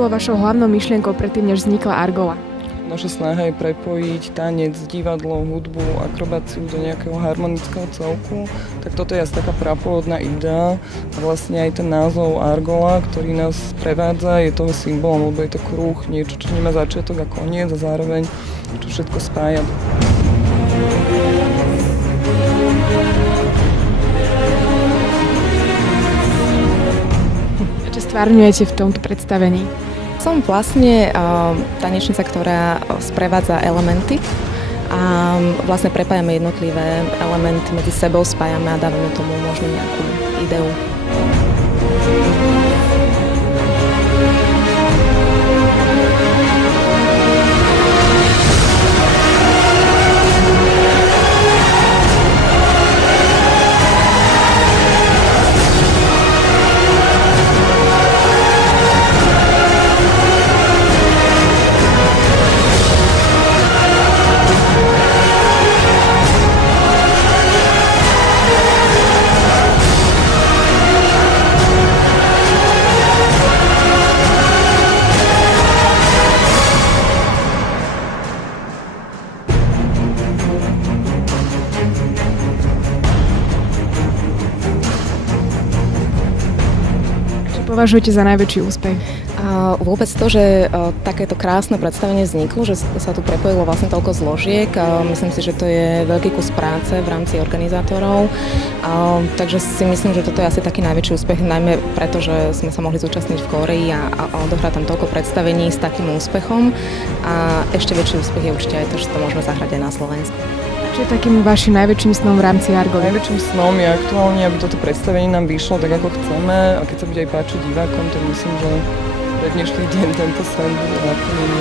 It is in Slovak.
bolo vašou hlavnou myšlienkou predtým, než vznikla Argola? Naša snaha je prepojiť tanec, divadlo, hudbu, akrobáciu do nejakého harmonického celku. Tak toto je asi taká prapôvodná idea. A vlastne aj ten názov Argola, ktorý nás prevádza, je toho symbolom, lebo je to kruh, niečo, čo nemá začiatok a koniec a zároveň čo všetko spája. Čo stvárňujete v tomto predstavení? Som vlastne tanečnica, ktorá sprevádza elementy a vlastne prepájame jednotlivé elementy medzi sebou, spájame a dávame tomu možno nejakú ideu. Považujete za najväčší úspech? Vôbec to, že takéto krásne predstavenie vzniklo, že sa tu prepojilo vlastne toľko zložiek. Myslím si, že to je veľký kus práce v rámci organizátorov. Takže si myslím, že toto je asi taký najväčší úspech, najmä preto, že sme sa mohli zúčastniť v Kórei a odohrať tam toľko predstavení s takým úspechom. A ešte väčší úspech je určite aj to, že to môžeme zahrať aj na Slovensku. Čo je takým vašim najväčším snom v rámci Argoly? Najväčším snom je aktuálne, aby toto predstavenie nám vyšlo tak, ako chceme, a keď sa bude aj páčiť divákom, tak myslím, že pre dnešný deň tento sen bude naplnený.